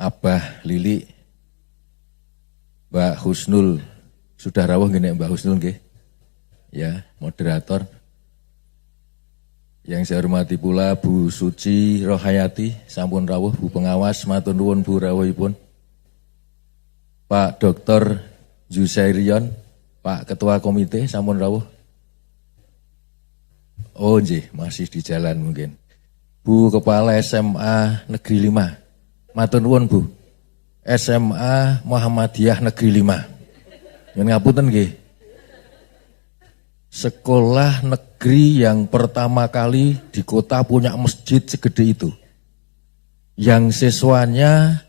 Abah Lili, Mbak Husnul, sudah rawuh gini Mbak Husnul nggih? Ya, moderator. Yang saya hormati pula Bu Suci Rohayati, sampun rawuh, Bu Pengawas, matur nuwun Bu rawuhipun. Pak Dr. Zusairion, Pak Ketua Komite, sampun rawuh. Oh nggih, masih di jalan mungkin. Bu Kepala SMA Negeri 5, matur nuwun Bu. SMA Muhammadiyah Negeri 5. Yen ngapunten nggih. Sekolah negeri yang pertama kali di kota punya masjid segede itu. Yang siswanya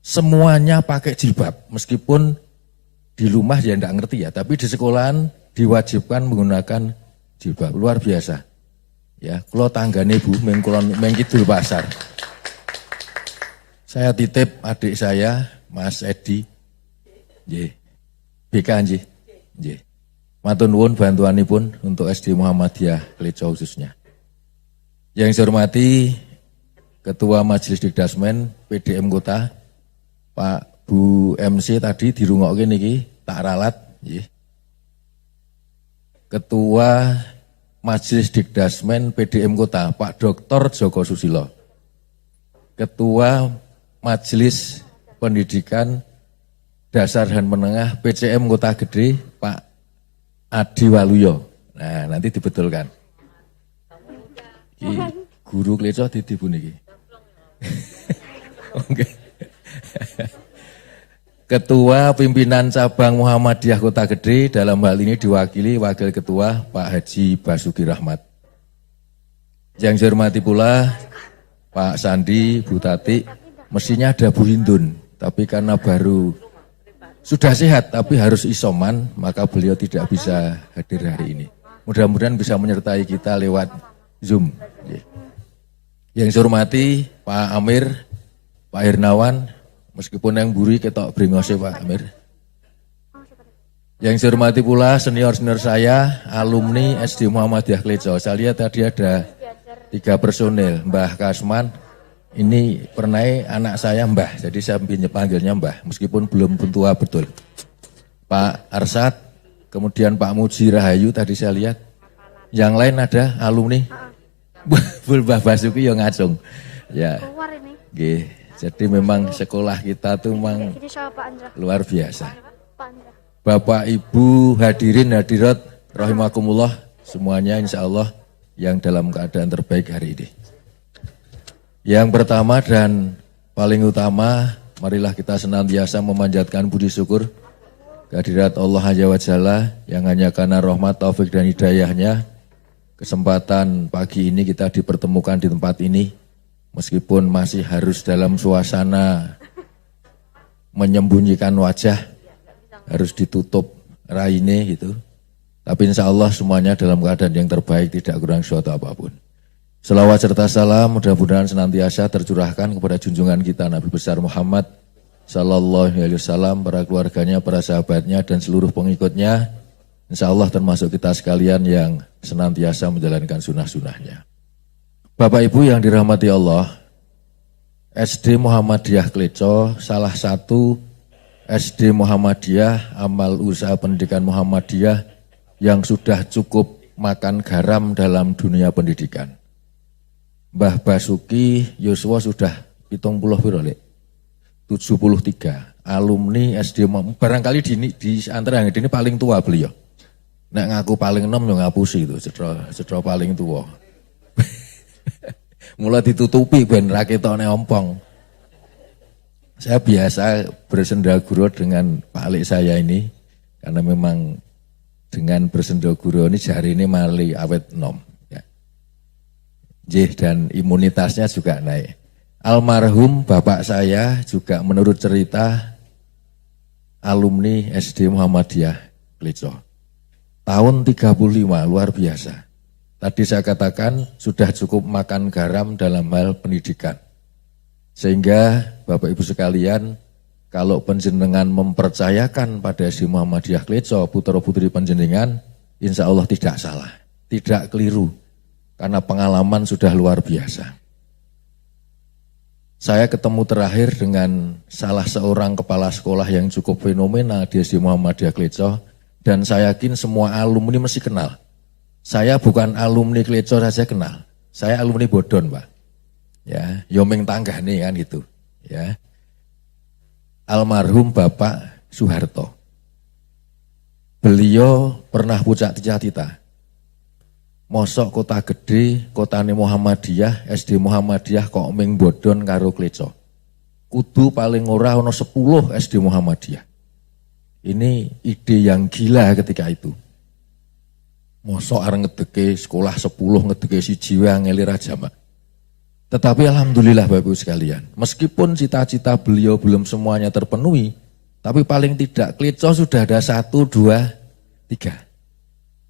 semuanya pakai jilbab. Meskipun di rumah dia tidak ngerti ya, tapi di sekolahan diwajibkan menggunakan jilbab. Luar biasa. Ya, kula tanggane Bu meng kidul pasar. Saya titip adik saya, Mas Edi. Nggih. BK nggih. Nggih. Matur nuwun bantuanipun untuk SD Muhammadiyah Kleco khususnya. Yang saya hormati Ketua Majelis Dikdasmen PDM Kota, Pak Bu MC tadi dirungokke niki tak ralat nggih. Ketua Majelis Dikdasmen PDM Kota, Pak Dr. Joko Susilo. Ketua Majelis Pendidikan Dasar dan Menengah PCM Kota Gede, Pak Adi Waluyo. Nah, nanti dibetulkan. Iki guru Kleco dititipu niki. Oke. Ketua Pimpinan Cabang Muhammadiyah Kota Gede dalam hal ini diwakili Wakil Ketua Pak Haji Basuki Rahmat. Yang saya hormati pula Pak Sandi, Bu Tati, mestinya ada Bu Hindun, tapi karena baru sudah sehat tapi harus isoman, maka beliau tidak bisa hadir hari ini. Mudah-mudahan bisa menyertai kita lewat Zoom. Yang saya hormati Pak Amir, Pak Hirnawan, meskipun yang buri ketok bringose Pak Amir. Yang saya hormati pula senior-senior saya, alumni SD Muhammadiyah Kleco. Saya lihat tadi ada 3 personil, Mbah Kasman. Ini pernah anak saya Mbah, jadi saya panggilnya Mbah, meskipun belum tua betul. Pak Arsad, kemudian Pak Muji Rahayu tadi saya lihat. Yang lain ada alumni. Mbah Basuki yang ngacung. Ya, G. Jadi memang sekolah kita tuh memang luar biasa. Bapak Ibu hadirin hadirat rahimakumullah, semuanya insya Allah yang dalam keadaan terbaik hari ini. Yang pertama dan paling utama, marilah kita senantiasa memanjatkan budi syukur kehadirat Allah Azza wa Jalla yang hanya karena rahmat, taufik dan hidayahnya kesempatan pagi ini kita dipertemukan di tempat ini meskipun masih harus dalam suasana menyembunyikan wajah, harus ditutup raine gitu. Tapi insya Allah semuanya dalam keadaan yang terbaik, tidak kurang suatu apapun. Selawat serta salam mudah-mudahan senantiasa tercurahkan kepada junjungan kita Nabi besar Muhammad sallallahu alaihi wasallam, para keluarganya, para sahabatnya dan seluruh pengikutnya. Insya Allah termasuk kita sekalian yang senantiasa menjalankan sunnah-sunnahnya. Bapak Ibu yang dirahmati Allah, SD Muhammadiyah Kleco salah satu SD Muhammadiyah amal usaha pendidikan Muhammadiyah yang sudah cukup makan garam dalam dunia pendidikan. Mbah Basuki Yosua sudah 70 piro lek? 73 alumni SD, barangkali di antara yang ini paling tua beliau. Nek ngaku paling enom yo ngapusi itu, cedera paling tua. Mulai ditutupi ben ra ketone ompong. Saya biasa bersendaguro dengan Pak Alik saya ini karena memang dengan bersendaguro ini jari ini mali awet enom. Dan imunitasnya juga naik. Almarhum bapak saya juga menurut cerita alumni SD Muhammadiyah Kleco. Tahun 35 luar biasa. Tadi saya katakan sudah cukup makan garam dalam hal pendidikan. Sehingga Bapak Ibu sekalian, kalau panjenengan mempercayakan pada SD Muhammadiyah Kleco putra-putri panjenengan, insya Allah tidak salah, tidak keliru. Karena pengalaman sudah luar biasa. saya ketemu terakhir dengan salah seorang kepala sekolah yang cukup fenomenal di SD Muhammadiyah Kleco, dan saya yakin semua alumni mesti kenal. Saya bukan alumni Kleco saja kenal, saya alumni Bodon, Pak. Ya, Yomeng tangga nih kan gitu. Ya, almarhum Bapak Soeharto. Beliau pernah pucat cita-cita. Mosok kota gede, kotane Muhammadiyah, SD Muhammadiyah kok ming Bodon karo Kleco. Kudu paling ora ono 10 SD Muhammadiyah. Ini ide yang gila ketika itu. Mosok areng ngedeke sekolah 10 ngedeke siji wae ngeli ra jamak. Tetapi alhamdulillah Bapak Ibu sekalian, meskipun cita-cita beliau belum semuanya terpenuhi, tapi paling tidak Kleco sudah ada 1, 2, 3.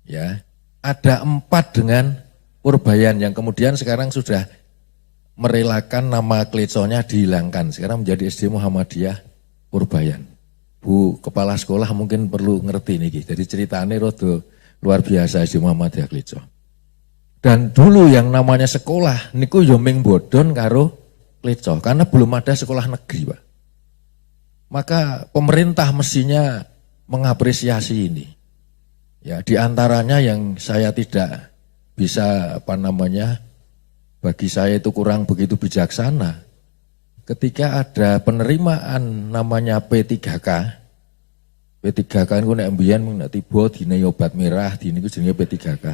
Ya. Ada 4 dengan Purbayan yang kemudian sekarang sudah merelakan nama Kleconya dihilangkan. Sekarang menjadi SD Muhammadiyah Purbayan. Bu Kepala Sekolah mungkin perlu ngerti nih. Jadi ceritanya rodo luar biasa SD Muhammadiyah Kleco. Dan dulu yang namanya sekolah niku Yomeng Bodon karo Kleco. Karena belum ada sekolah negeri, Pak. Maka pemerintah mestinya mengapresiasi ini. Ya, di antaranya yang saya tidak bisa bagi saya itu kurang begitu bijaksana. Ketika ada penerimaan namanya P3K. P3K itu nek mbiyen nek tiba dine obat merah, dine iku jenenge P3K.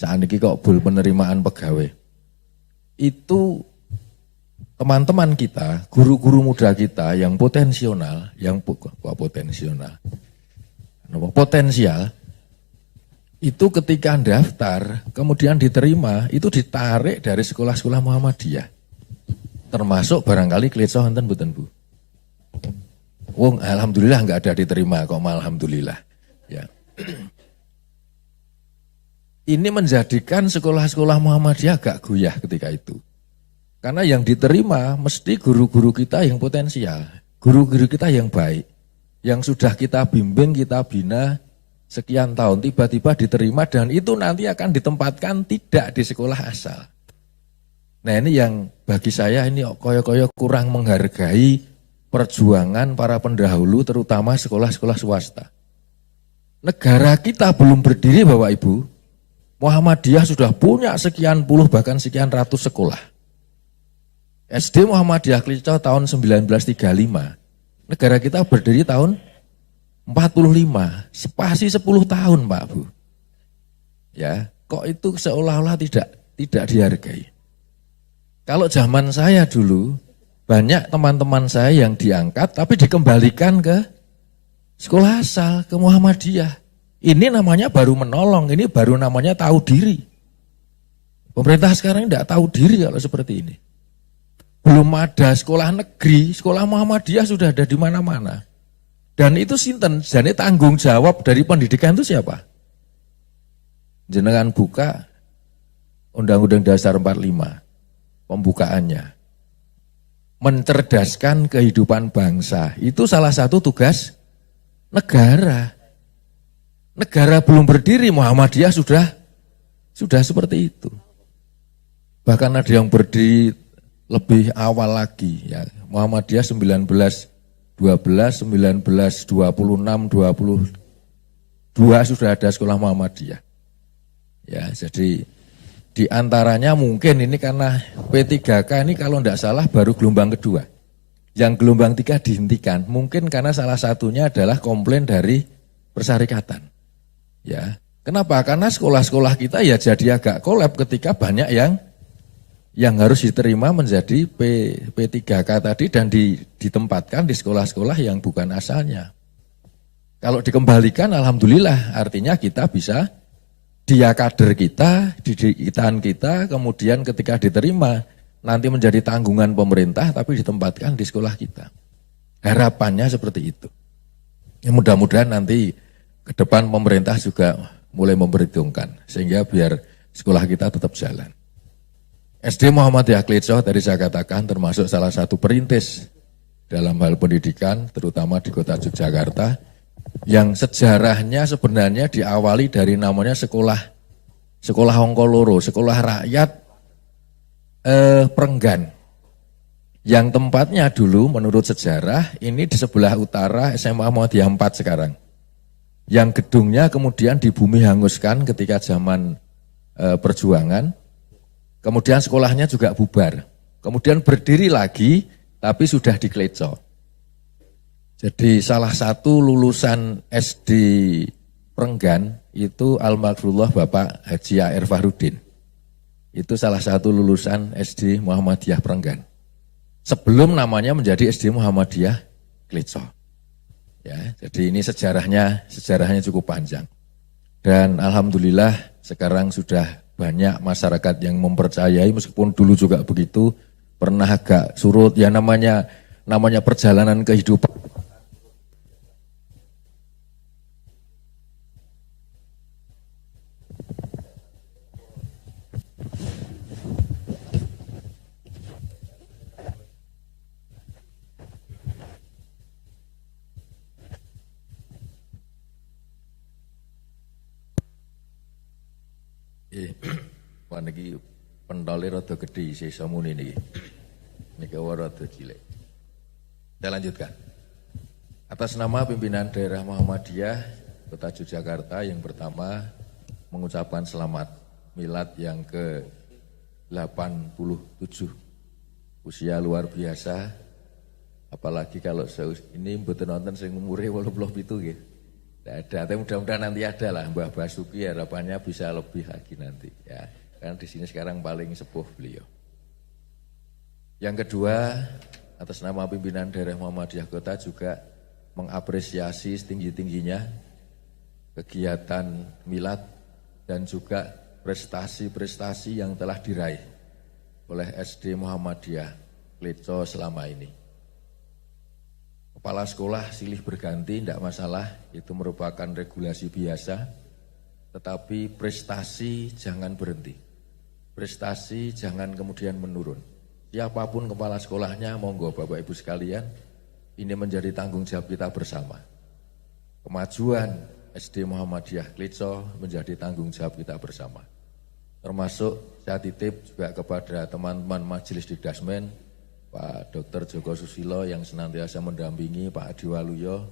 Saiki kok bul penerimaan pegawai. Itu teman-teman kita, guru-guru muda kita yang potensial, potensial itu ketika daftar, kemudian diterima, itu ditarik dari sekolah-sekolah Muhammadiyah. Termasuk barangkali Kleco enten mboten Bu. Wong alhamdulillah enggak ada diterima kok, alhamdulillah. Ya. Ini menjadikan sekolah-sekolah Muhammadiyah agak goyah ketika itu. Karena yang diterima mesti guru-guru kita yang potensial, guru-guru kita yang baik, yang sudah kita bimbing, kita bina sekian tahun, tiba-tiba diterima dan itu nanti akan ditempatkan tidak di sekolah asal. Nah ini yang bagi saya ini koyo-koyo kurang menghargai perjuangan para pendahulu terutama sekolah-sekolah swasta. Negara kita belum berdiri Bapak Ibu, Muhammadiyah sudah punya sekian puluh bahkan sekian ratus sekolah. SD Muhammadiyah Kleco tahun 1935, negara kita berdiri tahun 45, spasi 10 tahun Pak Bu. Ya, kok itu seolah-olah tidak dihargai. Kalau zaman saya dulu, banyak teman-teman saya yang diangkat tapi dikembalikan ke sekolah asal, ke Muhammadiyah. Ini namanya baru menolong, ini baru namanya tahu diri. Pemerintah sekarang tidak tahu diri kalau seperti ini. Belum ada sekolah negeri, sekolah Muhammadiyah sudah ada di mana-mana. Dan itu sinten, jadi tanggung jawab dari pendidikan itu siapa? Jenengan buka Undang-Undang Dasar 45, pembukaannya. Mencerdaskan kehidupan bangsa, itu salah satu tugas negara. Negara belum berdiri, Muhammadiyah sudah seperti itu. Bahkan ada yang berdiri lebih awal lagi, ya. Muhammadiyah 1912, 1926, 22 sudah ada sekolah Muhammadiyah. Ya, jadi di antaranya mungkin ini karena P3K ini kalau tidak salah baru gelombang kedua. Yang gelombang 3 dihentikan, mungkin karena salah satunya adalah komplain dari persyarikatan. Ya, kenapa? Karena sekolah-sekolah kita ya jadi agak kolab ketika banyak yang harus diterima menjadi P3K tadi dan ditempatkan di sekolah-sekolah yang bukan asalnya. Kalau dikembalikan alhamdulillah artinya kita bisa, dia kader kita, didikan kita, kemudian ketika diterima nanti menjadi tanggungan pemerintah tapi ditempatkan di sekolah kita. Harapannya seperti itu. Ya, mudah-mudahan nanti ke depan pemerintah juga mulai memperhitungkan sehingga biar sekolah kita tetap jalan. SD Muhammadiyah Kleco tadi saya katakan termasuk salah satu perintis dalam hal pendidikan terutama di kota Yogyakarta yang sejarahnya sebenarnya diawali dari namanya sekolah Hongkoloro, sekolah rakyat Prenggan. Yang tempatnya dulu menurut sejarah ini di sebelah utara SMA Muhammadiyah 4 sekarang. Yang gedungnya kemudian di bumi hanguskan ketika zaman perjuangan. Kemudian sekolahnya juga bubar. Kemudian berdiri lagi tapi sudah di Kleco. Jadi salah satu lulusan SD Prenggan itu almarhumullah Bapak Haji A.R. Fahrudin. Itu salah satu lulusan SD Muhammadiyah Prenggan. Sebelum namanya menjadi SD Muhammadiyah Kleco. Ya, jadi ini sejarahnya cukup panjang. Dan alhamdulillah sekarang sudah banyak masyarakat yang mempercayai, meskipun dulu juga begitu, pernah agak surut, ya namanya perjalanan kehidupan. Wah niki pentole rada gedhe sisa muni niki. Niki rada cilik. Saya lanjutkan. Atas nama pimpinan daerah Muhammadiyah Kota Yogyakarta yang pertama mengucapkan selamat milad yang ke-87. Usia luar biasa. Apalagi kalau ini mboten nonton sing umure 87 nggih. Tidak ada, tapi mudah-mudahan nanti ada lah Mbah Basuki, harapannya bisa lebih lagi nanti ya. Karena di sini sekarang paling sepuh beliau. Yang kedua, atas nama pimpinan daerah Muhammadiyah Kota juga mengapresiasi setinggi-tingginya kegiatan milad dan juga prestasi-prestasi yang telah diraih oleh SD Muhammadiyah Kleco selama ini. Kepala sekolah silih berganti, tidak masalah, itu merupakan regulasi biasa. Tetapi prestasi jangan berhenti. Prestasi jangan kemudian menurun. Siapapun kepala sekolahnya, monggo Bapak Ibu sekalian, ini menjadi tanggung jawab kita bersama. Kemajuan SD Muhammadiyah Kleco menjadi tanggung jawab kita bersama. Termasuk saya titip juga kepada teman-teman majelis di Dasmen, Pak Dr. Joko Susilo yang senantiasa mendampingi Pak Adi Waluyo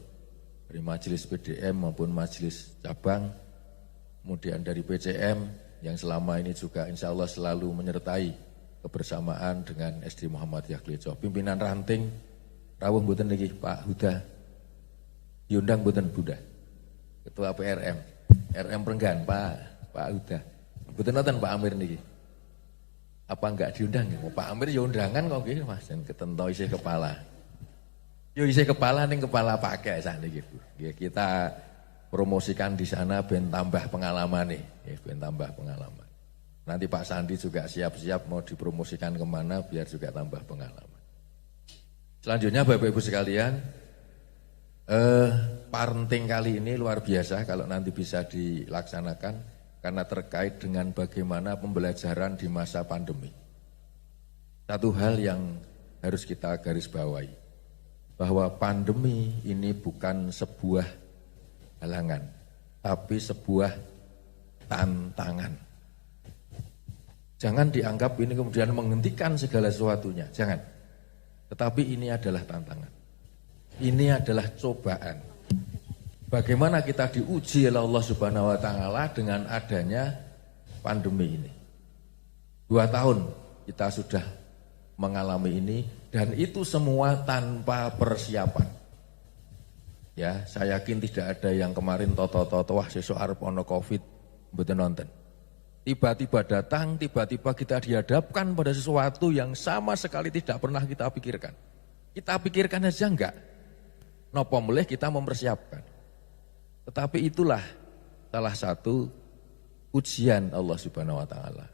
dari Majelis PDM maupun Majelis Cabang, kemudian dari PCM yang selama ini juga insya Allah selalu menyertai kebersamaan dengan SD Muhammadiyah Kleco. Pimpinan ranting, rawuh mboten niki Pak Huda, diundang mboten Bunda, Ketua PRM, RM Prenggan Pak Huda, mboten nonton Pak Amir niki. Apa enggak diundang? Pak Amir ya undangan kok nggih Mas, dan ketento isih kepala. Yo isih kepala ning kepala pakai sakniki Bu. Ya kita promosikan di sana ben tambah pengalaman nih, ya, ben tambah pengalaman. Nanti Pak Sandi juga siap-siap mau dipromosikan kemana biar juga tambah pengalaman. Selanjutnya Bapak Ibu sekalian, parenting kali ini luar biasa kalau nanti bisa dilaksanakan. Karena terkait dengan bagaimana pembelajaran di masa pandemi. Satu hal yang harus kita garis bawahi, bahwa pandemi ini bukan sebuah halangan, tapi sebuah tantangan. Jangan dianggap ini kemudian menghentikan segala sesuatunya, jangan. Tetapi ini adalah tantangan. Ini adalah cobaan. Bagaimana kita diuji oleh Allah Subhanahu wa Ta'ala dengan adanya pandemi ini. 2 tahun kita sudah mengalami ini dan itu semua tanpa persiapan. Ya, saya yakin tidak ada yang kemarin toto-toto wah sesuk arep ono Covid mboten nonton. Tiba-tiba datang, tiba-tiba kita dihadapkan pada sesuatu yang sama sekali tidak pernah kita pikirkan. Kita pikirkan aja enggak. Napa melih kita mempersiapkan. Tetapi itulah salah satu ujian Allah Subhanahu wa Ta'ala.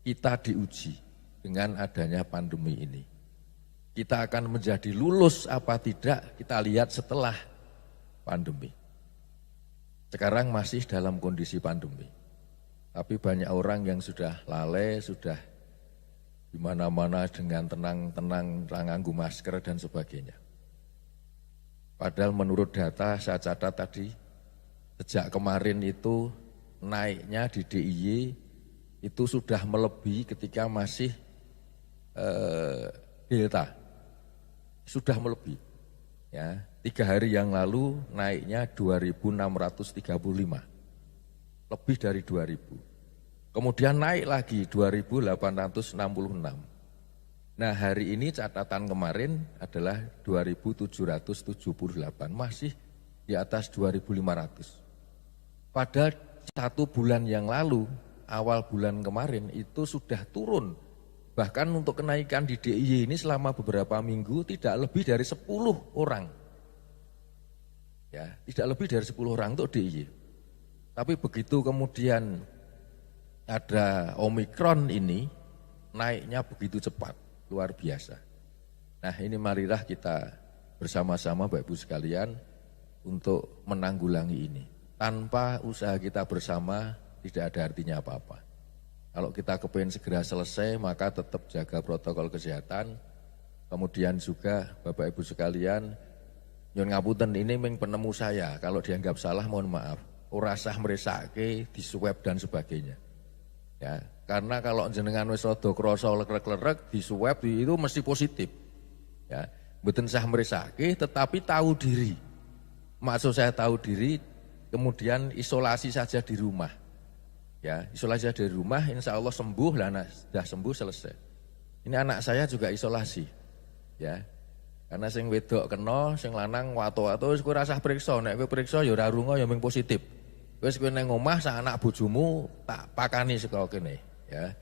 Kita diuji dengan adanya pandemi ini. Kita akan menjadi lulus apa tidak, kita lihat setelah pandemi. Sekarang masih dalam kondisi pandemi. Tapi banyak orang yang sudah lalai, sudah di mana-mana dengan tenang-tenang, nganggo masker dan sebagainya. Padahal menurut data saya catat tadi, sejak kemarin itu naiknya di DIY itu sudah melebihi ketika masih Delta. Sudah melebihi. Ya, 3 hari yang lalu naiknya 2.635. Lebih dari 2.000. Kemudian naik lagi 2.866. Nah, hari ini catatan kemarin adalah 2.778, masih di atas 2.500. Pada 1 bulan yang lalu, awal bulan kemarin itu sudah turun. Bahkan untuk kenaikan di DIY ini selama beberapa minggu tidak lebih dari 10 orang. Ya, tidak lebih dari 10 orang untuk DIY. Tapi begitu kemudian ada Omikron ini, naiknya begitu cepat. Luar biasa. Nah, ini marilah kita bersama-sama Bapak Ibu sekalian untuk menanggulangi ini. Tanpa usaha kita bersama tidak ada artinya apa-apa. Kalau kita kepengen segera selesai, maka tetap jaga protokol kesehatan. Kemudian juga Bapak Ibu sekalian, nyun ngapunten ini ming penemu saya, kalau dianggap salah mohon maaf. Ora sah mresake, diswab dan sebagainya. Ya, karena kalau jenengan wis rada krasa lerek-lerek diswab itu mesti positif. Ya, mboten sah mresake tetapi tahu diri. Maksud saya tahu diri, kemudian isolasi saja di rumah. Ya, isolasi saja di rumah, insya Allah sembuh lah, sudah sembuh selesai. Ini anak saya juga isolasi. Ya. Karena sing wedok kena, sing lanang wato-wato wis kowe ora usah priksa, nek kowe priksa ya ora rungo ya mung positif. Wis kowe nang omah sak anak bojomu tak pakani saka kene, ya.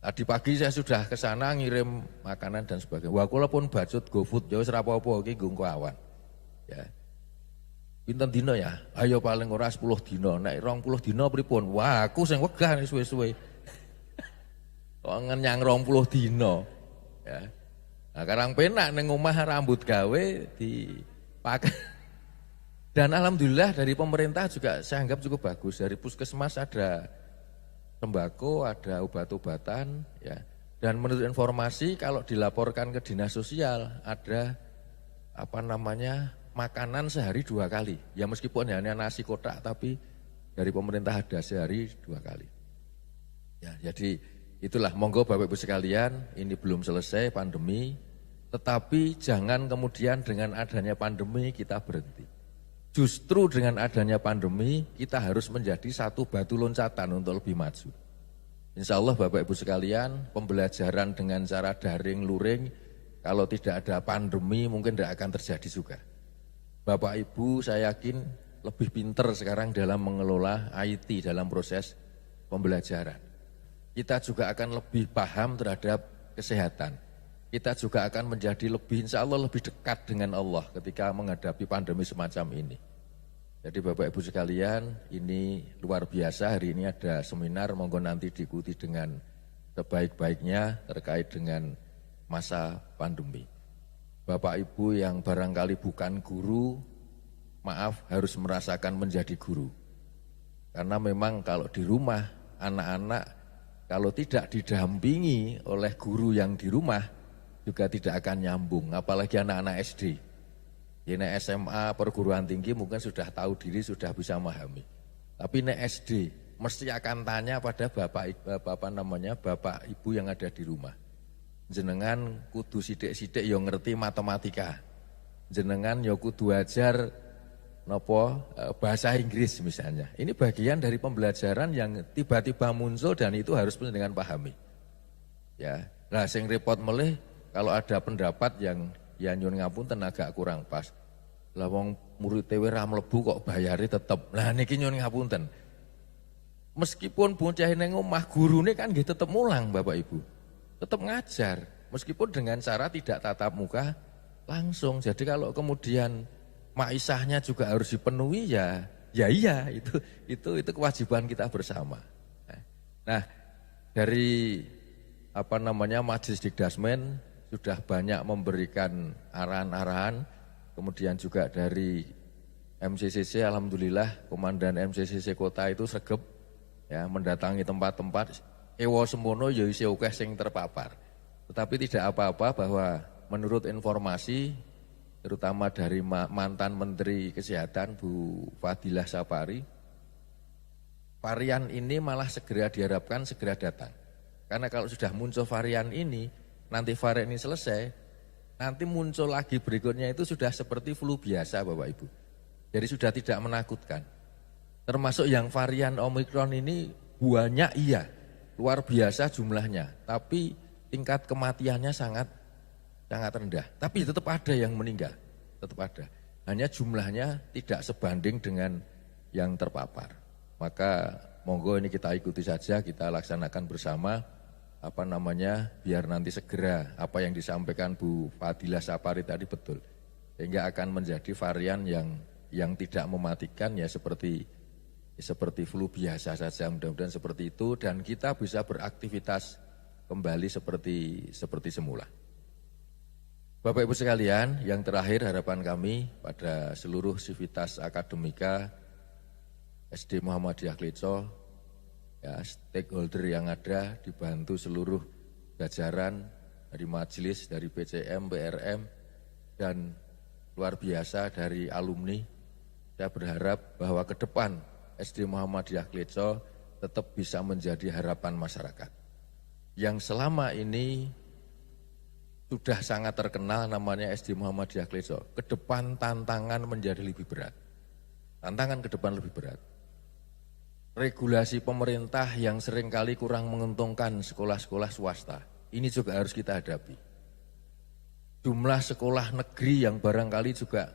Tadi pagi saya sudah ke sana ngirim makanan dan sebagainya. Wah, kula pun bacut GoFood, ya wis ora apa-apa iki nggo awan. Ya. Pinten dina ya? Ayo paling ora 10 dina, nek 20 dina pripun? Wah, aku sing wegah nek suwe-suwe. Kok ngenyang 20 dina. Ya. Nah, karang penak ning omah rambut gawe dipakai. Dan alhamdulillah dari pemerintah juga saya anggap cukup bagus. Dari puskesmas ada sembako, ada obat-obatan, ya. Dan menurut informasi kalau dilaporkan ke dinas sosial ada makanan sehari 2 kali. Ya meskipun hanya nasi kotak tapi dari pemerintah ada sehari 2 kali. Ya, jadi itulah monggo Bapak Ibu sekalian, ini belum selesai pandemi, tetapi jangan kemudian dengan adanya pandemi kita berhenti. Justru dengan adanya pandemi kita harus menjadi satu batu loncatan untuk lebih maju. Insya Allah Bapak Ibu sekalian, pembelajaran dengan cara daring luring, kalau tidak ada pandemi mungkin tidak akan terjadi juga. Bapak Ibu saya yakin lebih pinter sekarang dalam mengelola IT dalam proses pembelajaran. Kita juga akan lebih paham terhadap kesehatan. Kita juga akan menjadi lebih, insya Allah lebih dekat dengan Allah ketika menghadapi pandemi semacam ini. Jadi Bapak Ibu sekalian, ini luar biasa, hari ini ada seminar, monggo nanti diikuti dengan sebaik-baiknya terkait dengan masa pandemi. Bapak Ibu yang barangkali bukan guru, maaf harus merasakan menjadi guru. Karena memang kalau di rumah, anak-anak kalau tidak didampingi oleh guru yang di rumah, juga tidak akan nyambung, apalagi anak-anak SD. Ini SMA, perguruan tinggi mungkin sudah tahu diri, sudah bisa memahami. Tapi ini SD mesti akan tanya pada bapak ibu yang ada di rumah. Jenengan kudu sidik-sidik yang ngerti matematika. Jenengan ya kudu ajar bahasa Inggris misalnya. Ini bagian dari pembelajaran yang tiba-tiba muncul dan itu harus dengan pahami. Ya, lah sing repot melih kalau ada pendapat yang ya nyun ngapunten agak kurang pas. Lah wong murid tewe ra mlebu kok bayare tetep. Lah niki nyun ngapunten. Meskipun bocah ning omah gurune kan nggih tetep mulang Bapak Ibu. Tetep ngajar meskipun dengan cara tidak tatap muka langsung. Jadi kalau kemudian maisahnya juga harus dipenuhi ya iya itu kewajiban kita bersama. Nah, dari Majelis Dikdasmen sudah banyak memberikan arahan-arahan, kemudian juga dari MCCC, alhamdulillah Komandan MCCC Kota itu sregep ya mendatangi tempat-tempat ewo semono ya isih akeh sing terpapar. Tetapi tidak apa-apa bahwa menurut informasi terutama dari mantan Menteri Kesehatan Bu Fadilah Sapari, varian ini malah segera diharapkan segera datang. Karena kalau sudah muncul varian ini, nanti varian ini selesai, nanti muncul lagi berikutnya itu sudah seperti flu biasa Bapak Ibu. Jadi sudah tidak menakutkan. Termasuk yang varian Omikron ini banyak iya, luar biasa jumlahnya, tapi tingkat kematiannya sangat rendah. Tapi tetap ada yang meninggal, tetap ada. Hanya jumlahnya tidak sebanding dengan yang terpapar. Maka monggo ini kita ikuti saja, kita laksanakan bersama, biar nanti segera apa yang disampaikan Bu Fadilah Sapari tadi betul. Sehingga akan menjadi varian yang tidak mematikan ya seperti flu biasa saja, mudah-mudahan seperti itu dan kita bisa beraktivitas kembali seperti semula. Bapak Ibu sekalian, yang terakhir harapan kami pada seluruh sivitas akademika SD Muhammadiyah Kleco, ya, stakeholder yang ada dibantu seluruh jajaran dari majelis, dari PCM, PRM, dan luar biasa dari alumni. Saya berharap bahwa ke depan SD Muhammadiyah Kleco tetap bisa menjadi harapan masyarakat. Yang selama ini sudah sangat terkenal namanya SD Muhammadiyah Kleco. Ke depan tantangan menjadi lebih berat. Tantangan ke depan lebih berat. Regulasi pemerintah yang seringkali kurang menguntungkan sekolah-sekolah swasta. Ini juga harus kita hadapi. Jumlah sekolah negeri yang barangkali juga,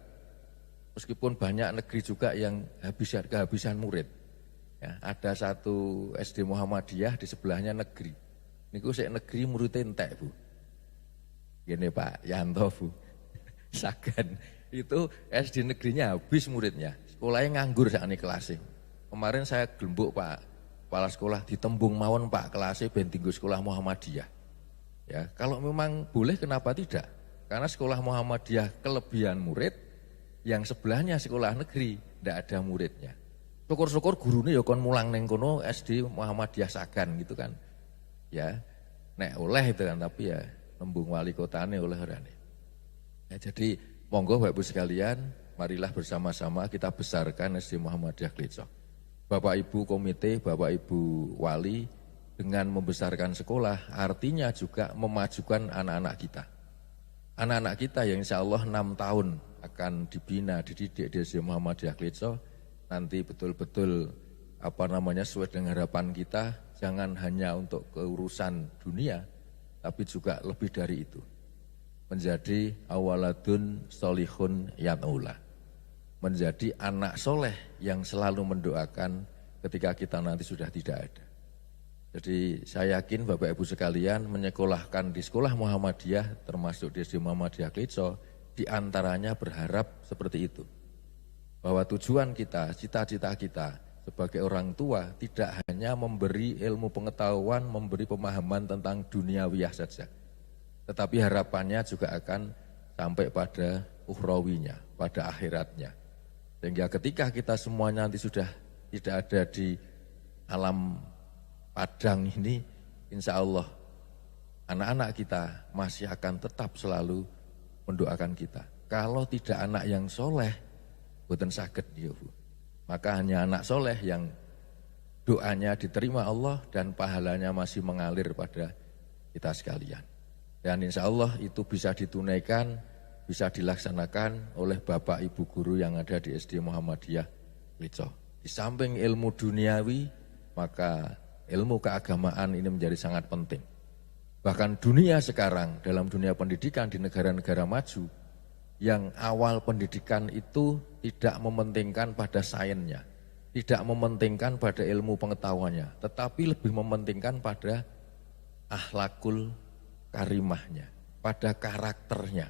meskipun banyak negeri juga yang kehabisan murid. Ya, ada satu SD Muhammadiyah di sebelahnya negeri. Niku sik negeri muridnya entek Bu. Gini Pak Yanto Bu. Sagan itu SD negerinya habis muridnya. Sekolahnya nganggur saat ini kelasnya. Kemarin saya gelembuk Pak kepala sekolah ditembung mawon Pak kelasnya ben tinggal sekolah Muhammadiyah. Ya, kalau memang boleh kenapa tidak? Karena sekolah Muhammadiyah kelebihan murid, yang sebelahnya sekolah negeri tidak ada muridnya. Syukur-syukur gurunya ya kon mulang neng kono SD Muhammadiyah Sagan gitu kan. Ya, nek oleh itu kan, tapi ya nembung wali kotane oleh orane. Ya, jadi monggo Bapak Ibu sekalian, marilah bersama-sama kita besarkan SD Muhammadiyah Kleco. Bapak Ibu komite, Bapak Ibu wali dengan membesarkan sekolah artinya juga memajukan anak-anak kita. Anak-anak kita yang insya Allah 6 tahun akan dibina, dididik di SD Muhammadiyah Kleco, nanti betul-betul sesuai dengan harapan kita, jangan hanya untuk keurusan dunia, tapi juga lebih dari itu. Menjadi awaladun solihun yat'ula. Menjadi anak soleh yang selalu mendoakan ketika kita nanti sudah tidak ada. Jadi saya yakin Bapak Ibu sekalian menyekolahkan di sekolah Muhammadiyah termasuk di SD Muhammadiyah Kleco diantaranya berharap seperti itu. Bahwa tujuan kita, cita-cita kita sebagai orang tua tidak hanya memberi ilmu pengetahuan, memberi pemahaman tentang duniawiyah saja. Tetapi harapannya juga akan sampai pada ukhrawinya, pada akhiratnya. Sehingga ketika kita semuanya nanti sudah tidak ada di alam padang ini, insya Allah anak-anak kita masih akan tetap selalu mendoakan kita. Kalau tidak anak yang soleh, boten saged ya Bu. Maka hanya anak soleh yang doanya diterima Allah dan pahalanya masih mengalir pada kita sekalian. Dan insya Allah itu bisa ditunaikan, bisa dilaksanakan oleh Bapak Ibu guru yang ada di SD Muhammadiyah Kleco. Di samping ilmu duniawi, maka ilmu keagamaan ini menjadi sangat penting. Bahkan dunia sekarang dalam dunia pendidikan di negara-negara maju, yang awal pendidikan itu tidak mementingkan pada sainsnya, tidak mementingkan pada ilmu pengetahuannya, tetapi lebih mementingkan pada akhlakul karimahnya, pada karakternya.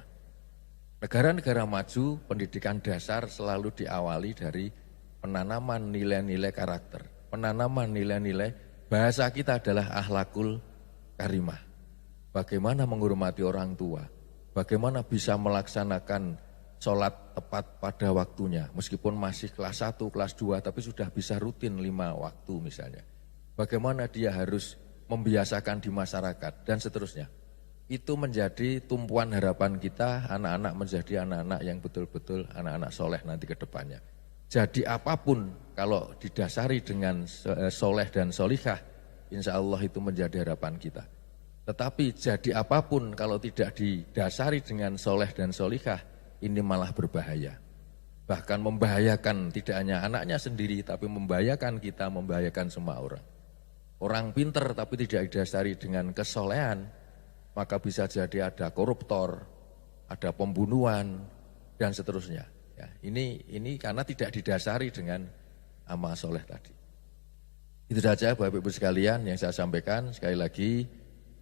Negara-negara maju pendidikan dasar selalu diawali dari penanaman nilai-nilai karakter, penanaman nilai-nilai. Bahasa kita adalah akhlakul karimah. Bagaimana menghormati orang tua, bagaimana bisa melaksanakan sholat tepat pada waktunya, meskipun masih kelas 1, kelas 2, tapi sudah bisa rutin 5 waktu misalnya. Bagaimana dia harus membiasakan di masyarakat, dan seterusnya. Itu menjadi tumpuan harapan kita, anak-anak menjadi anak-anak yang betul-betul anak-anak soleh nanti ke depannya. Jadi apapun kalau didasari dengan soleh dan solihah, insya Allah itu menjadi harapan kita. Tetapi jadi apapun kalau tidak didasari dengan soleh dan solikah, ini malah berbahaya. Bahkan membahayakan tidak hanya anaknya sendiri, tapi membahayakan kita, membahayakan semua orang. Orang pinter tapi tidak didasari dengan kesolehan, maka bisa jadi ada koruptor, ada pembunuhan, dan seterusnya. Ya, ini karena tidak didasari dengan amal soleh tadi. Itu saja Bapak Ibu sekalian yang saya sampaikan. Sekali lagi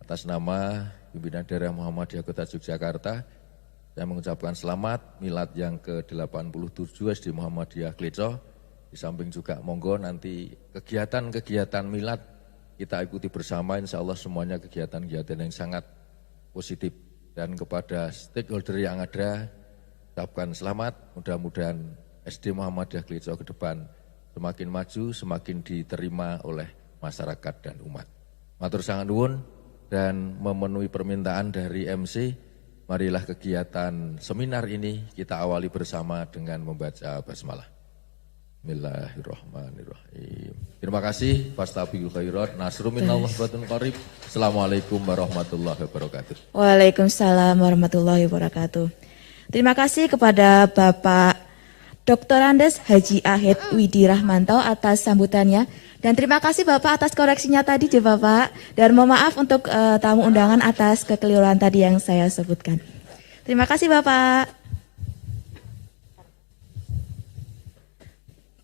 atas nama pimpinan daerah Muhammadiyah Kota Yogyakarta, saya mengucapkan selamat milad yang ke-87 SD Muhammadiyah Kleco. Di samping juga monggo nanti kegiatan-kegiatan milad kita ikuti bersama, insya Allah semuanya kegiatan-kegiatan yang sangat positif. Dan kepada stakeholder yang ada, ucapkan selamat, mudah-mudahan SD Muhammadiyah Kleco ke depan semakin maju, semakin diterima oleh masyarakat dan umat. Matur sangat nuwun, dan memenuhi permintaan dari MC, marilah kegiatan seminar ini kita awali bersama dengan membaca basmalah. Bismillahirrahmanirrahim. Terima kasih. Fastabiqul khairat. Nasrun minallah batun qarib. Assalamualaikum warahmatullahi wabarakatuh. Waalaikumsalam warahmatullahi wabarakatuh. Terima kasih kepada Bapak Dr. Andes Haji Ahid Widi Rahmanto atas sambutannya. Dan terima kasih Bapak atas koreksinya tadi ya Bapak. Dan mohon maaf untuk tamu undangan atas kekeliruan tadi yang saya sebutkan. Terima kasih Bapak.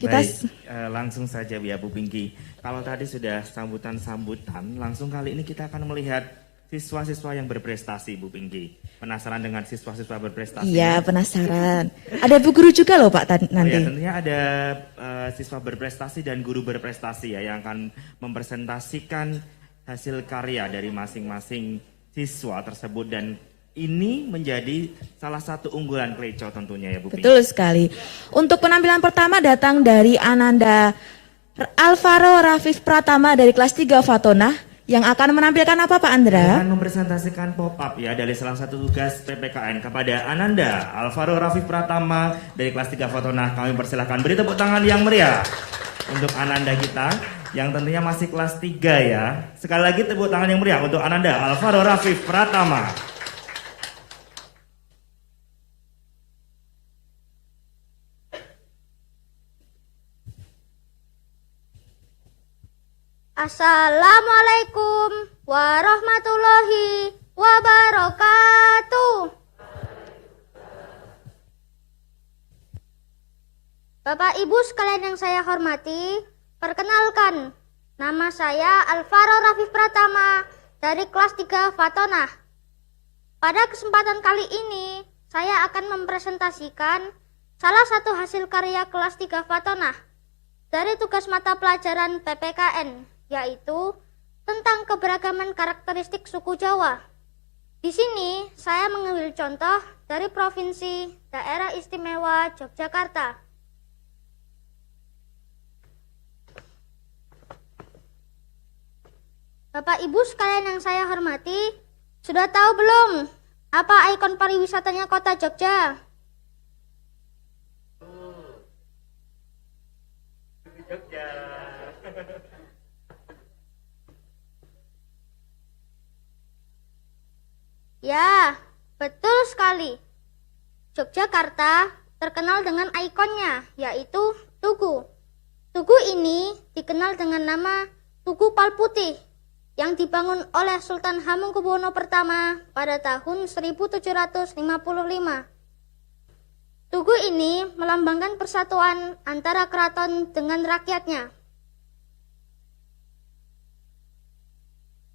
Baik, langsung saja ya Bu Pinky. Kalau tadi sudah sambutan-sambutan, langsung kali ini kita akan melihat siswa-siswa yang berprestasi Bu Pinky. Penasaran dengan siswa-siswa berprestasi? Iya penasaran. Ada Bu Guru juga loh Pak nanti. Oh ya, tentunya ada siswa berprestasi dan guru berprestasi ya yang akan mempresentasikan hasil karya dari masing-masing siswa tersebut, dan ini menjadi salah satu unggulan Kleco tentunya ya Bu Pinky. Betul sekali. Untuk penampilan pertama datang dari Ananda Alvaro Rafif Pratama dari kelas 3 Fatona, yang akan menampilkan apa Pak Andra? Akan mempresentasikan pop-up ya dari salah satu tugas PPKN kepada Ananda Alvaro Rafif Pratama dari kelas 3 Fatona. Kami persilahkan beri tepuk tangan yang meriah untuk Ananda kita yang tentunya masih kelas 3 ya. Sekali lagi tepuk tangan yang meriah untuk Ananda Alvaro Rafif Pratama. Assalamualaikum warahmatullahi wabarakatuh. Bapak Ibu sekalian yang saya hormati, perkenalkan, nama saya Alvaro Rafif Pratama dari kelas 3 Fatona. Pada kesempatan kali ini, saya akan mempresentasikan salah satu hasil karya kelas 3 Fatona dari tugas mata pelajaran PPKN, yaitu tentang keberagaman karakteristik suku Jawa. Di sini saya mengambil contoh dari Provinsi Daerah Istimewa Yogyakarta. Bapak Ibu sekalian yang saya hormati, sudah tahu belum apa ikon pariwisatanya Kota Jogja? Jogja. Ya, betul sekali. Yogyakarta terkenal dengan ikonnya, yaitu Tugu. Tugu ini dikenal dengan nama Tugu Palputih yang dibangun oleh Sultan Hamengkubuwono I pada tahun 1755. Tugu ini melambangkan persatuan antara keraton dengan rakyatnya.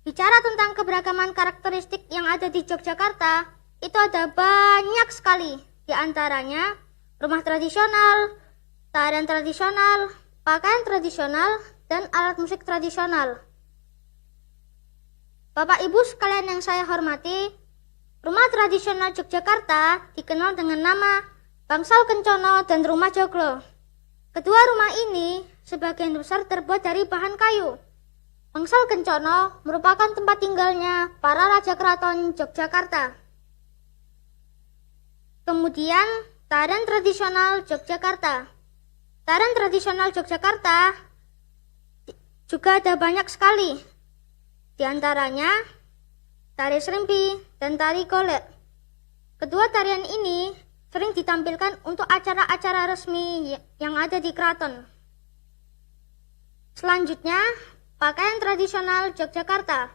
Bicara tentang keberagaman karakteristik yang ada di Yogyakarta, itu ada banyak sekali. Di antaranya rumah tradisional, tarian tradisional, pakaian tradisional, dan alat musik tradisional. Bapak Ibu sekalian yang saya hormati, rumah tradisional Yogyakarta dikenal dengan nama Bangsal Kencono dan Rumah Joglo. Kedua rumah ini sebagian besar terbuat dari bahan kayu. Bangsal Kencono merupakan tempat tinggalnya para raja keraton Yogyakarta. Kemudian, tarian tradisional Yogyakarta. Tarian tradisional Yogyakarta juga ada banyak sekali. Di antaranya, tari serimpi, dan tari golek. Kedua tarian ini sering ditampilkan untuk acara-acara resmi yang ada di keraton. Selanjutnya, pakaian tradisional Yogyakarta.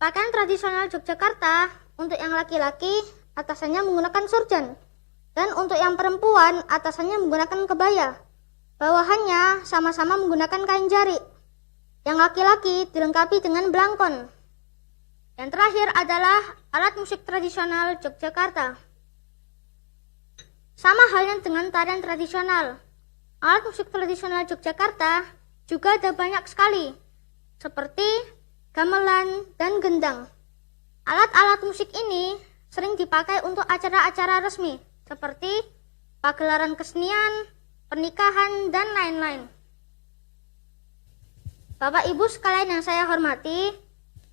Pakaian tradisional Yogyakarta untuk yang laki-laki atasannya menggunakan surjan, dan untuk yang perempuan atasannya menggunakan kebaya. Bawahannya sama-sama menggunakan kain jari. Yang laki-laki dilengkapi dengan belangkon. Yang terakhir adalah alat musik tradisional Yogyakarta. Sama halnya dengan tarian tradisional. Alat musik tradisional Yogyakarta juga ada banyak sekali, seperti gamelan dan gendang. Alat-alat musik ini sering dipakai untuk acara-acara resmi, seperti pagelaran kesenian, pernikahan, dan lain-lain. Bapak Ibu sekalian yang saya hormati,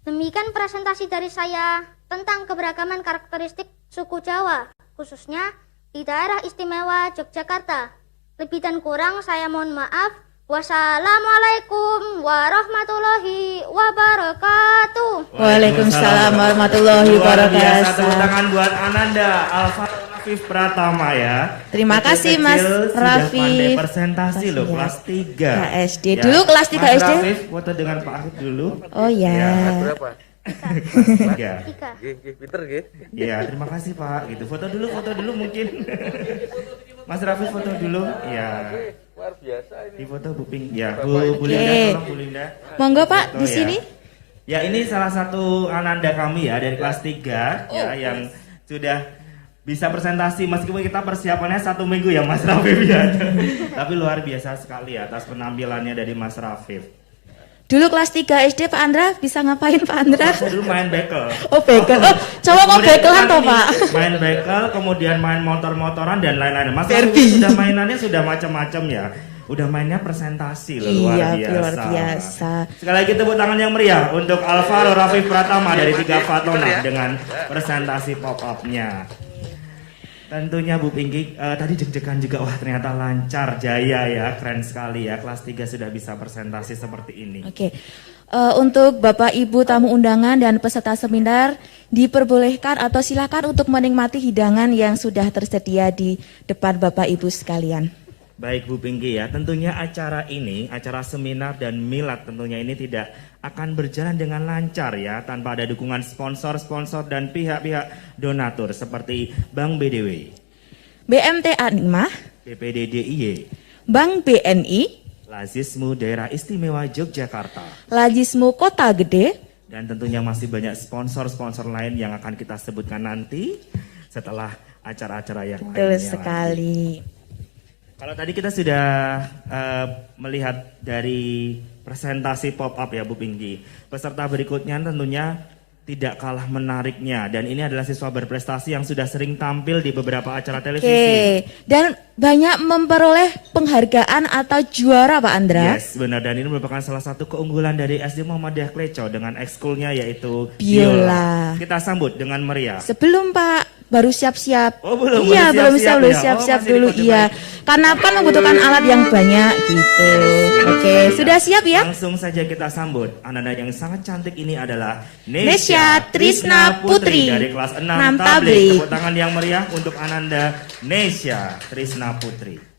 demikian presentasi dari saya tentang keberagaman karakteristik suku Jawa, khususnya di daerah istimewa Yogyakarta. Lebih dan kurang saya mohon maaf. Wassalamualaikum warahmatullahi wabarakatuh. Waalaikumsalam warahmatullahi Luar biasa, wabarakatuh. tepuk tangan buat Ananda Alfaro Rafif Pratama ya. Terima kasih, Mas Kecil Rafif. Sudah pandai presentasi loh, Kasih ya. kelas 3. SD. Dulu kelas 3 Mas SD? Rafif foto dengan Pak Arif dulu. Oh ya. Berapa? Tiga. Tiga. Pinter nggih. Iya, terima kasih Pak. Gitu. Foto dulu mungkin. Mas Rafif foto dulu. Iya. Luar biasa ini. Di foto Bu Ping. Ya, Bu Linda, tolong Bu Linda. Monggo Pak, Foto di ya. sini. Ya, ini salah satu Ananda kami ya dari kelas 3 ya yang sudah bisa presentasi meskipun kita persiapannya 1 minggu ya Mas Rafif ya. Tapi luar biasa sekali ya atas penampilannya dari Mas Rafif. Dulu kelas 3 SD Pak Andra bisa ngapain Pak Andra? Saya dulu main bekel. Oh bekel. Oh, coba kok Kemudian bekelan kan toh ini Pak? Main bekel, kemudian main motor-motoran dan lain-lain. Mas Rafif sudah mainannya sudah macam-macam ya. Udah mainnya presentasi loh, luar biasa. Luar biasa. Sekali lagi tepuk tangan yang meriah untuk Alfaro Rafif Pratama dari 3 Fatona dengan presentasi pop-up-nya. Tentunya Bu Pinky, tadi deg-degan juga, wah ternyata lancar, jaya ya, keren sekali ya, kelas 3 sudah bisa presentasi seperti ini. Oke. Untuk Bapak Ibu tamu undangan dan peserta seminar diperbolehkan atau silakan untuk menikmati hidangan yang sudah tersedia di depan Bapak Ibu sekalian. Baik Bu Pinky ya, tentunya acara ini, acara seminar dan milad tentunya ini tidak akan berjalan dengan lancar ya, tanpa ada dukungan sponsor-sponsor dan pihak-pihak donatur seperti Bank BDW, BMTA Nikmah, BPD DIY, Bank BNI, Lazismu Daerah Istimewa Yogyakarta, Lajismu Kota Gede, dan tentunya masih banyak sponsor-sponsor lain yang akan kita sebutkan nanti setelah acara-acara yang betul lainnya. sekali. Kalau tadi kita sudah melihat dari presentasi pop-up ya Bu Pinky. Peserta berikutnya tentunya tidak kalah menariknya. Dan ini adalah siswa berprestasi yang sudah sering tampil di beberapa acara televisi. Oke, dan banyak memperoleh penghargaan atau juara Pak Andra. Yes, benar. Dan ini merupakan salah satu keunggulan dari SD Muhammadiyah Kleco dengan ekskulnya yaitu Biola. Kita sambut dengan meriah. Sebelum Pak baru siap-siap. Oh, belum, Iya, baru belum siap-siap ya. siap-siap Oh, dulu masih di iya. kode Karena kan membutuhkan alat yang banyak gitu. Oke, sudah siap ya? Langsung saja kita sambut. Ananda yang sangat cantik ini adalah Nesya Trisna Putri dari kelas 6 6 Tablik. Tablik. Tepuk tangan yang meriah untuk Ananda Nesya Trisna Putri.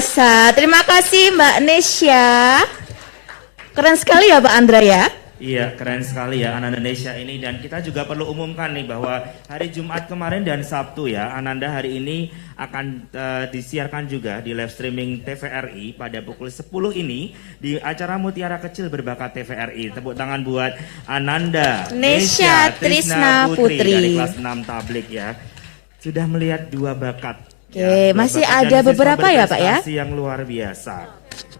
biasa. Terima kasih Mbak Nesya. Keren sekali ya Pak Andra ya. Iya, keren sekali ya Ananda Nesya ini. Dan kita juga perlu umumkan nih bahwa hari Jumat kemarin dan Sabtu ya, Ananda hari ini akan disiarkan juga di live streaming TVRI pada pukul 10 ini di acara Mutiara Kecil Berbakat TVRI. Tepuk tangan buat Ananda Nesya Trisna Putri dari kelas 6 tablik ya. Sudah melihat dua bakat. Oke, masih bakat ada dan siswa beberapa ya Pak ya. berprestasi yang luar biasa.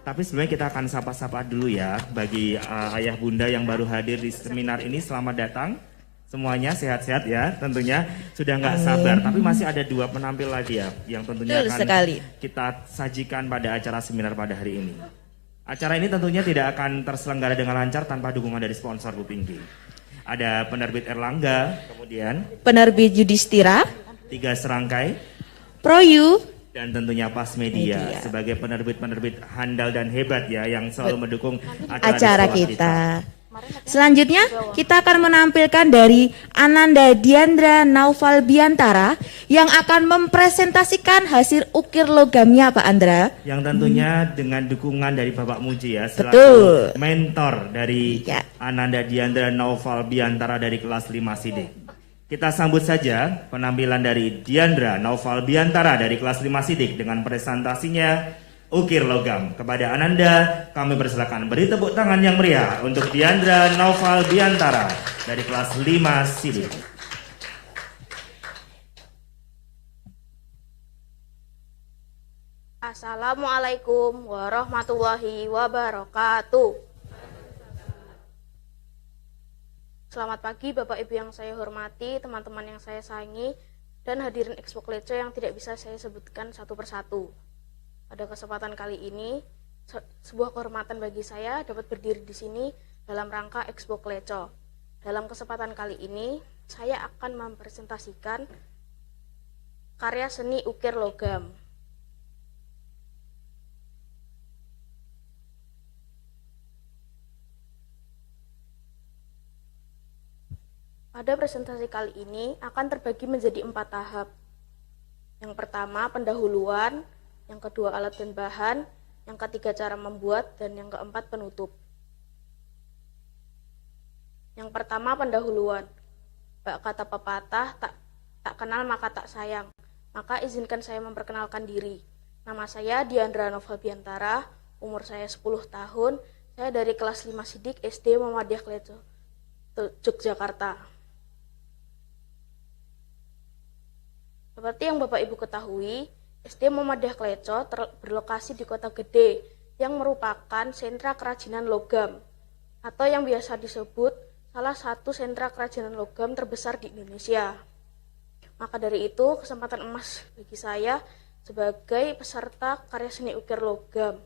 Tapi sebelumnya kita akan sapa-sapa dulu ya bagi ayah bunda yang baru hadir di seminar ini. Selamat datang semuanya, sehat-sehat ya tentunya. Sudah nggak sabar, tapi masih ada dua penampil lagi ya yang tentunya Betul akan sekali. kita sajikan pada acara seminar pada hari ini. Acara ini tentunya tidak akan terselenggara dengan lancar tanpa dukungan dari sponsor Bu Pinky. Ada penerbit Erlangga, kemudian Penerbit Yudhistira, 3 serangkai, Proyu, dan tentunya Pas Media sebagai penerbit-penerbit handal dan hebat ya yang selalu mendukung acara kita. Selanjutnya kita akan menampilkan dari Ananda Diandra Naufal Biantara yang akan mempresentasikan hasil ukir logamnya Pak Andra. Yang tentunya dengan dukungan dari Bapak Muji ya selaku Betul. mentor dari Ya. Ananda Diandra Naufal Biantara dari kelas 5 Sidik. Kita sambut saja penampilan dari Diandra Naufal Biantara dari kelas 5 Sidik dengan presentasinya Ukir Logam. Kepada Ananda, kami persilakan beri tepuk tangan yang meriah untuk Diandra Naufal Biantara dari kelas 5 Sidik. Assalamualaikum warahmatullahi wabarakatuh. Selamat pagi Bapak Ibu yang saya hormati, teman-teman yang saya sayangi, dan hadirin Expo Kleco yang tidak bisa saya sebutkan satu persatu. Pada kesempatan kali ini, sebuah kehormatan bagi saya dapat berdiri di sini dalam rangka Expo Kleco. Dalam kesempatan kali ini, saya akan mempresentasikan karya seni ukir logam. Pada presentasi kali ini akan terbagi menjadi 4 tahap. Yang pertama pendahuluan, yang kedua alat dan bahan, yang ketiga cara membuat, dan yang keempat penutup. Yang pertama pendahuluan. Bak kata pepatah, tak kenal maka tak sayang. Maka izinkan saya memperkenalkan diri. Nama saya Diandra Naufal Biantara, umur saya 10 tahun, saya dari kelas 5 Sidik SD Muhammadiyah Kleco, Yogyakarta. Seperti yang Bapak Ibu ketahui, SD Muhammadiyah Kleco berlokasi di Kota Gede yang merupakan sentra kerajinan logam atau yang biasa disebut salah satu sentra kerajinan logam terbesar di Indonesia. Maka dari itu, kesempatan emas bagi saya sebagai peserta karya seni ukir logam.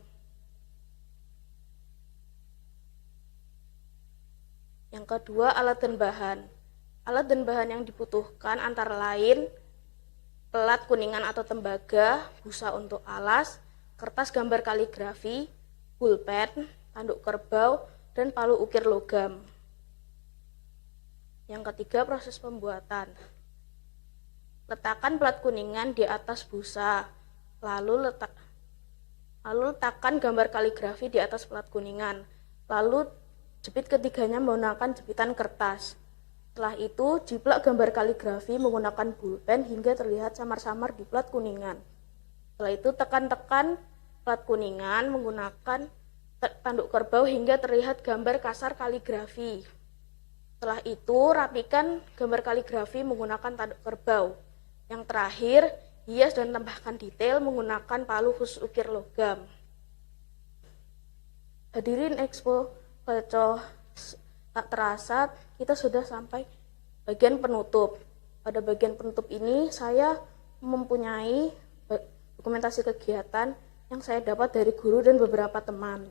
Yang kedua, alat dan bahan. Alat dan bahan yang dibutuhkan antara lain pelat kuningan atau tembaga, busa untuk alas, kertas gambar kaligrafi, pulpen, tanduk kerbau, dan palu ukir logam. Yang ketiga, proses pembuatan. Letakkan pelat kuningan di atas busa, lalu letakkan gambar kaligrafi di atas pelat kuningan, lalu jepit ketiganya menggunakan jepitan kertas. Setelah itu, jiplak gambar kaligrafi menggunakan pulpen hingga terlihat samar-samar di plat kuningan. Setelah itu, tekan-tekan plat kuningan menggunakan tanduk kerbau hingga terlihat gambar kasar kaligrafi. Setelah itu, rapikan gambar kaligrafi menggunakan tanduk kerbau. Yang terakhir, hias dan tambahkan detail menggunakan palu khusus ukir logam. Hadirin Expo Kleco, tak terasa kita sudah sampai bagian penutup. Pada bagian penutup ini saya mempunyai dokumentasi kegiatan yang saya dapat dari guru dan beberapa teman.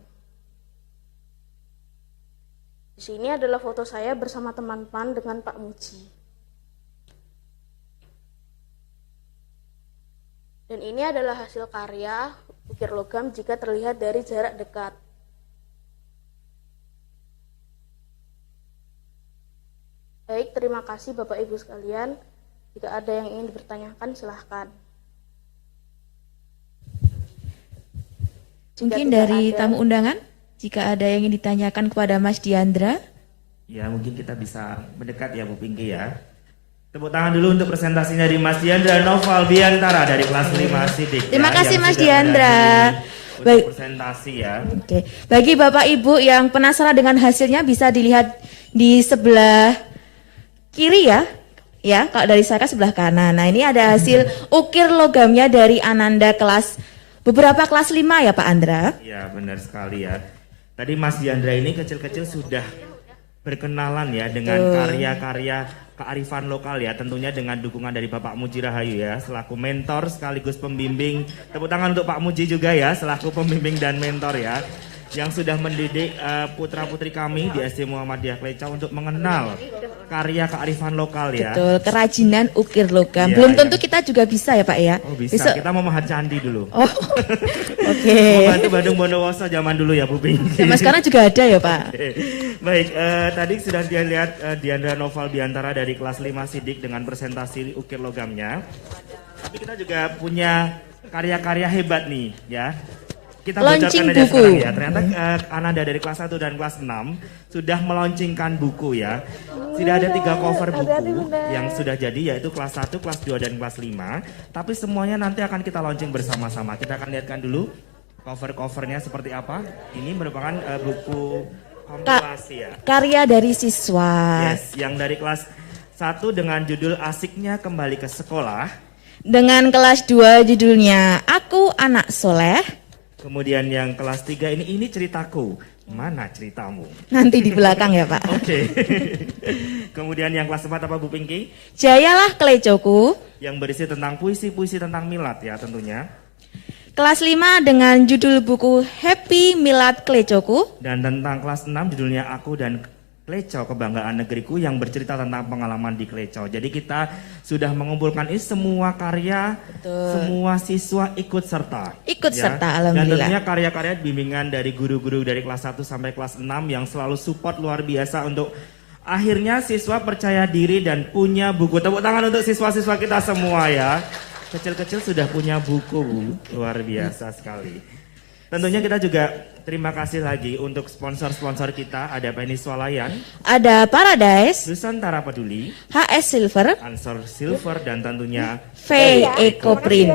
Di sini adalah foto saya bersama teman-teman dengan Pak Muji. Dan ini adalah hasil karya ukir logam jika terlihat dari jarak dekat. Baik, terima kasih Bapak Ibu sekalian. Jika ada yang ingin dipertanyakan, silahkan. Mungkin tidak dari ada. tamu undangan, jika ada yang ingin ditanyakan kepada Mas Diandra. Ya, mungkin kita bisa mendekat ya Bu Pinky ya. Tepuk tangan dulu untuk presentasinya dari Mas Diandra Noval Biantara dari kelas 5 Sidik. Terima ya, kasih, yang Mas sudah Diandra. menghadiri Baik. untuk presentasi ya. Oke, bagi Bapak Ibu yang penasaran dengan hasilnya bisa dilihat di sebelah kiri ya. Ya, kalau dari saya kan sebelah kanan. Nah, ini ada hasil ukir logamnya dari Ananda beberapa kelas 5 ya Pak Andra. Ya, benar sekali ya. Tadi Mas Diandra ini kecil-kecil sudah berkenalan ya dengan karya-karya kearifan lokal ya, tentunya dengan dukungan dari Bapak Muji Rahayu ya, selaku mentor sekaligus pembimbing. Tepuk tangan untuk Pak Muji juga ya, selaku pembimbing dan mentor ya, yang sudah mendidik putra-putri kami di SD Muhammadiyah Klecau untuk mengenal karya kearifan lokal ya. Betul, kerajinan ukir logam. Iya, Belum iya. tentu kita juga bisa ya Pak ya. Oh bisa, Besok- kita mau mahat candi dulu. Oh, oke. Membantu Bandung Bondowoso zaman dulu ya Bu Pinky. Zaman sekarang juga ada ya Pak. Baik, tadi sudah dia lihat Diandra Noval Biantara dari kelas 5 Sidik dengan presentasi ukir logamnya. Tapi kita juga punya karya-karya hebat nih ya. Kita Launching bocorkan aja buku. sekarang ya. Ternyata Ananda dari kelas 1 dan kelas 6 sudah melaunchingkan buku ya. Sudah ada 3 cover buku yang sudah jadi, yaitu kelas 1, kelas 2, dan kelas 5. Tapi semuanya nanti akan kita launching bersama-sama. Kita akan lihatkan dulu cover-covernya seperti apa. Ini merupakan buku kompilasi ya. Karya dari siswa. Yes, yang dari kelas 1 dengan judul Asiknya Kembali ke Sekolah. Dengan kelas 2 judulnya Aku Anak Soleh. Kemudian yang kelas 3 ini ceritaku. Mana ceritamu? Nanti di belakang ya Pak. Oke. Kemudian yang kelas 4 apa Bu Pinky? Jayalah Klecoku. Yang berisi tentang puisi-puisi tentang milad ya tentunya. Kelas 5 dengan judul buku Happy Milad Klecoku. Dan tentang kelas 6 judulnya Aku dan Klecau Kebanggaan Negeriku yang bercerita tentang pengalaman di Klecau. Jadi kita sudah mengumpulkan ini semua karya, semua siswa ikut serta. Ikut serta, Dan alhamdulillah. tentunya karya-karya bimbingan dari guru-guru dari kelas 1 sampai kelas 6 yang selalu support luar biasa untuk akhirnya siswa percaya diri dan punya buku. Tepuk tangan untuk siswa-siswa kita semua ya. Kecil-kecil sudah punya buku, Bu. Luar biasa sekali. Tentunya kita juga terima kasih lagi untuk sponsor-sponsor kita. Ada Penny Swalayan, Ada Paradise, Nusantara Peduli, HS Silver, Ansor Silver, dan tentunya V Eco Print.